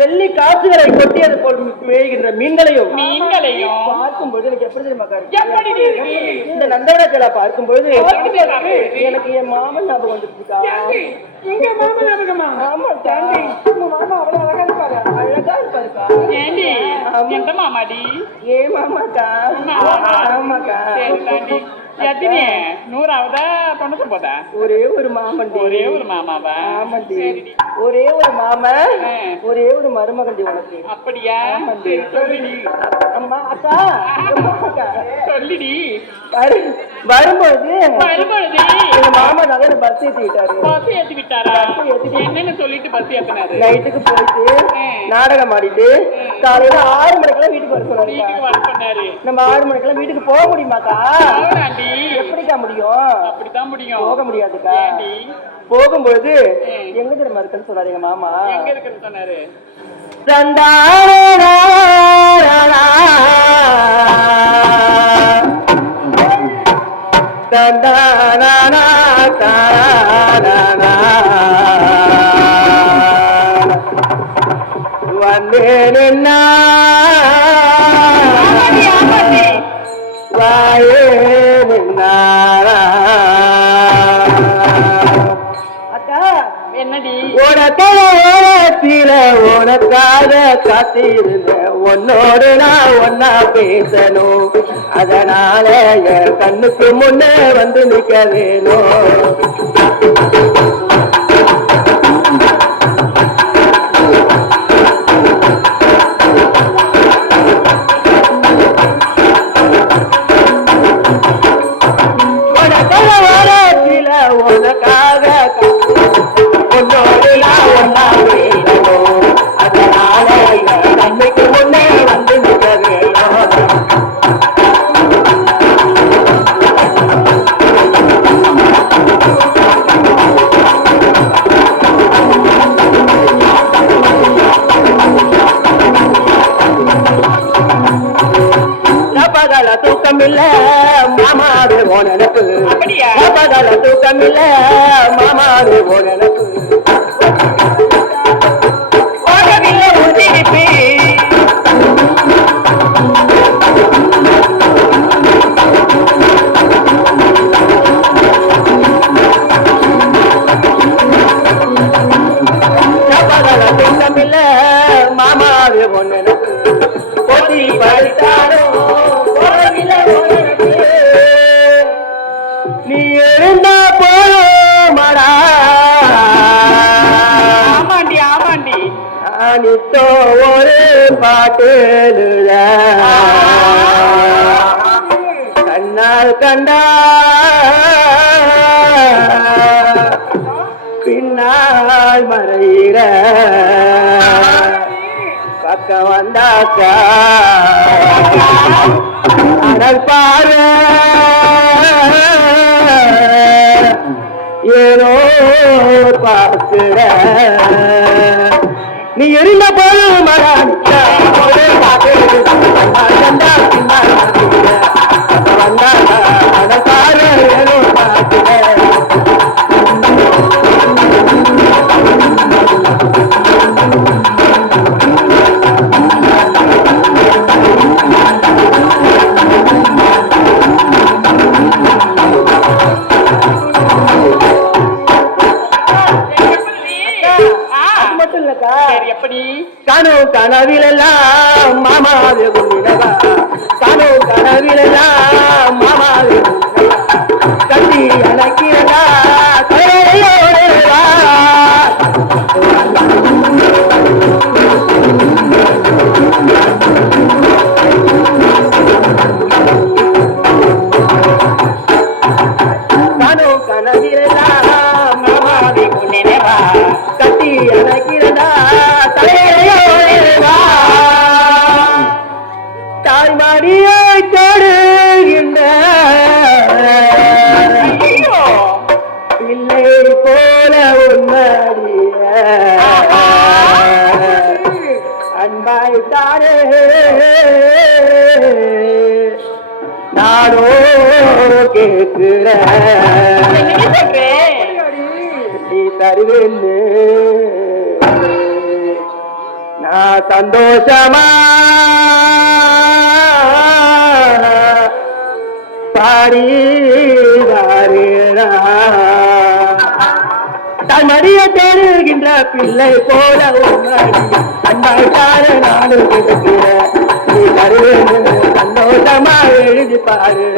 வெள்ளி காசுகளை கொட்டியது போல் மேய்கின்ற மீன்களையும் பார்க்கும்போது எனக்கு எப்படி தெரியுமா இந்த நந்தவனத்துல பார்க்கும்போது எனக்கு என் மாமன் ஞாபகம் வந்துருக்கா. மாமா அவ்வளவு அழகா இருப்பாரு. அழகா இருப்பாருக்கா. எந்த மாமாடி? ஏ மாமாக்கா. ஆமாக்கா. எத்தனை 100ஆவதா 99ஆ? ஒரே ஒரு மாமன். ஒரே ஒரு மாமாவா? ஆமாண்டி. ஒரே ஒரு மாமன் ஒரே ஒரு மருமகண்டி உனக்கு. அப்படியா? சொல்லிடி. அம்மா அக்கா சொல்லிடி. வரும்போது எங்க மாமா நகர பஸ் ஏத்தி விட்டாரு. பஸ் ஏத்தி விட்டாரா? என்னன்னு சொல்லிட்டு பஸ் ஏத்தினாரு? நைட்டுக்கு போயிட்டு நாடகம் ஆடிட்டு காலையில 6 மணிக்கெல்லாம் வீட்டுக்கு வர சொன்னாரு. நம்ம 6 மணிக்கெல்லாம் வீட்டுக்கு போக முடியுமாக்கா? எப்படிக்கா முடியும்? அப்படித்தான் முடியும். போக முடியாதுக்கா. போகும்போது எங்க தெரியுமா இருக்குன்னு சொன்னாரு எங்க மாமா. எங்க இருக்குன்னு சொன்னாரு? வந்தேன்னா வாயே அக்கா என்னடி? உனக்காக காத்திருந்த உன்னோடு நான் ஒன்னா பேசணும். அதனால என் கண்ணுக்கு முன்னே வந்து நிக்க வேணும். உனக்காக உன்னோடு நான் ஒன்னா பேசணும். அதனால என் கண்ணுக்கு முன்னே வந்து நிக்க வேணும். பகல தூக்கம் இல்ல மாமாடு ஓனனுக்கு. பகல தூக்கம் இல்ல மாமாடு ஓனனுக்கு. ஓடவில்லை உதிரிப்பி பகல தூக்கம் இல்ல மாமாடு ஓனனுக்கு. போட்டி படுத்தாரோ நீ இருந்தா போமாடா. ஆமாண்டி ஆமாண்டி. அனித்தோ ஒரு பாட்டு கண்ணால் கண்டா பின்னால் மறையிற பக்கம் வந்தாக்கா அடல் பாரு ஏனோ பார்க்கிற நீ எரிந்த போது மகான் வந்தா அடல் பாரு ஏனோ பார்க்கிற எப்படி? கனவு கனவிலெல்லாம் மாமாவே உன்னிடவா. கனவு கனவிலெல்லாம் மாமாவே கட்டி அணைக்கிறதா கையோடவா. கனவு கனவிலெல்லாம் மாமாவே உன்னிடவா கட்டி அணைக்கிறதா தாய்மாடியை தொடுகின்ற பிள்ளை போல உன்மடிய அன்பாய் தாரே நானோ கேட்கிற நீ தருவேன்னு நான் சந்தோஷமா பாடி தன்மடிய தேடுகின்ற பிள்ளை போல அன்பாய்த்தார நானும் இருக்கிறேன் நீ தருவேன் சந்தோஷமா எழுதி பாரு